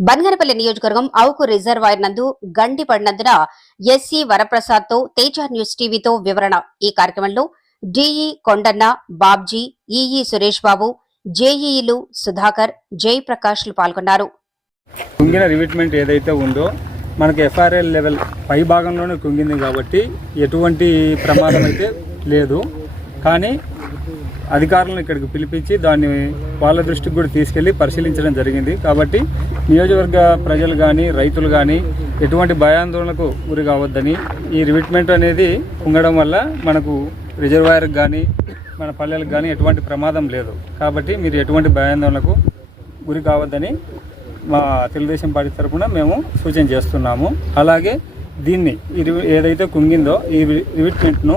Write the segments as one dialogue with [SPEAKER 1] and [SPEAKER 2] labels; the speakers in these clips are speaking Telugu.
[SPEAKER 1] బన్గనపల్లి నియోజకవర్గం అవుకు రిజర్వాయర్ నందు గండి పడినందున ఎస్సీ వరప్రసాద్తో తేజ న్యూస్ టీవీతో వివరణ. ఈ కార్యక్రమంలో డిఈ కొండన్న బాబ్జీ ఈఈ సురేష్ బాబు జేఈలు సుధాకర్ జయప్రకాష్లు పాల్గొన్నారు.
[SPEAKER 2] కుంగిన రివిట్మెంట్ ఏదైతే ఉందో మనకి ఎఫ్ఆర్ఎల్ లెవెల్ పై భాగంలోనే కుంగింది కాబట్టి ఎటువంటి ప్రమాదం అయితే లేదు. కానీ అధికారులను ఇక్కడికి పిలిపించి దాన్ని వాళ్ళ దృష్టికి కూడా తీసుకెళ్ళి పరిశీలించడం జరిగింది. కాబట్టి నియోజకవర్గ ప్రజలు కానీ రైతులు కానీ ఎటువంటి భయాందోళనకు గురి కావద్దని ఈ రివిట్మెంట్ అనేది కుంగడం వల్ల మనకు రిజర్వాయర్కి కానీ మన పల్లెలకు కానీ ఎటువంటి ప్రమాదం లేదు. కాబట్టి మీరు ఎటువంటి భయాందోళనకు గురి కావద్దని మా తెలుగుదేశం పార్టీ తరఫున మేము సూచన చేస్తున్నాము. అలాగే దీన్ని ఏదైతే కుంగిందో ఈ రి- రివిట్మెంట్ను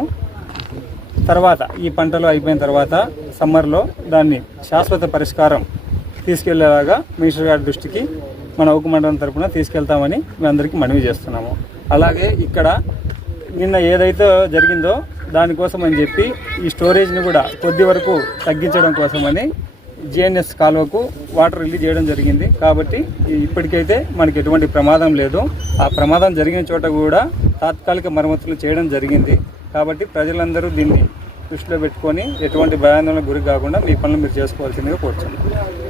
[SPEAKER 2] తర్వాత ఈ పంటలు అయిపోయిన తర్వాత సమ్మర్లో దాన్ని శాశ్వత పరిష్కారం తీసుకెళ్ళేలాగా మినిస్టర్ గారి దృష్టికి మన ఉక్కు మండలం తరఫున తీసుకెళ్తామని మేము అందరికీ మనవి చేస్తున్నాము. అలాగే ఇక్కడ నిన్న ఏదైతే జరిగిందో దానికోసం అని చెప్పి ఈ స్టోరేజ్ని కూడా కొద్ది వరకు తగ్గించడం కోసమని జిఎన్ఎస్ కాలువకు వాటర్ రిలీజ్ చేయడం జరిగింది. కాబట్టి ఇప్పటికైతే మనకి ఎటువంటి ప్రమాదం లేదు. ఆ ప్రమాదం జరిగిన చోట కూడా తాత్కాలిక మరమ్మతులు చేయడం జరిగింది. కాబట్టి ప్రజలందరూ దీన్ని దృష్టిలో పెట్టుకొని ఎటువంటి భయాందోళనకు గురి కాకుండా మీ పనులు మీరు చేసుకోవాల్సిందిగా కోరుతున్నాను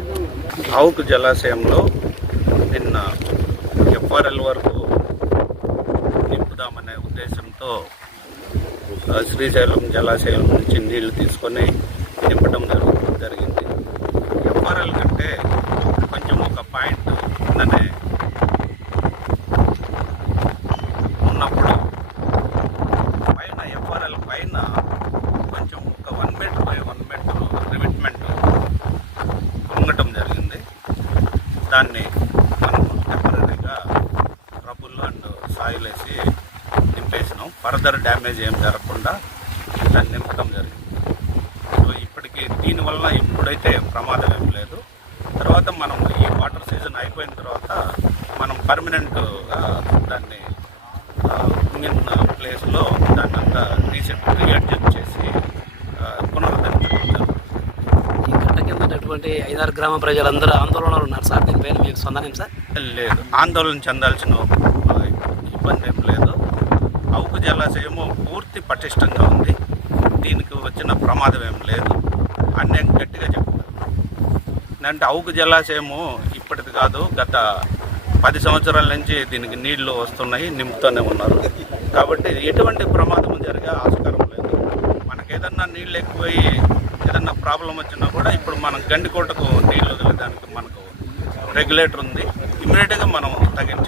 [SPEAKER 3] ఆవుకు జలాశయంలో నిన్న ఎఫ్ఆర్ఎల్ వరకు నింపుదామనే ఉద్దేశంతో శ్రీశైలం జలాశయం నుంచి నీళ్ళు తీసుకొని నింపడం జరుగు జరిగింది. ఎఫ్ఆర్ఎల్ కంటే ఫర్దర్ డ్యామేజ్ ఏం జరగకుండా దాన్ని నింపడం జరిగింది. సో ఇప్పటికి దీనివల్ల ఇప్పుడైతే ప్రమాదం ఏం లేదు తర్వాత మనం ఈ వాటర్ సీజన్ అయిపోయిన తర్వాత మనం పర్మనెంట్గా దాన్ని మిగిలిన ప్లేస్లో దాన్ని అంతా రీసెట్ రీఅడ్జస్ట్ చేసి
[SPEAKER 4] ఈ గంట ఉన్నటువంటి ఐదారు గ్రామ ప్రజలందరూ ఆందోళనలో ఉన్నారు సార్. దీనిపైన మీకు సొందనేం సార్?
[SPEAKER 3] లేదు ఆందోళన చెందాల్సిన ఇబ్బంది ఏం లేదు. అవుకు జలాశయము పూర్తి పటిష్టంగా ఉంది. దీనికి వచ్చిన ప్రమాదం ఏం లేదు. అన్నీ గట్టిగా చెప్తారు అంటే అవుకు జలాశయము ఇప్పటిది కాదు. గత పది సంవత్సరాల నుంచి దీనికి నీళ్ళు వస్తున్నాయి నింపుతూనే ఉన్నారు. కాబట్టి ఎటువంటి ప్రమాదం జరిగే ఆస్కారం లేదు. మనకి ఏదన్నా నీళ్ళు ఎక్కువై ఏదన్నా ప్రాబ్లం వచ్చినా కూడా ఇప్పుడు మనం గండికోటకు నీళ్ళు వదిలేదానికి మనకు రెగ్యులేటర్ ఉంది. ఇమీడియట్గా మనం తగిన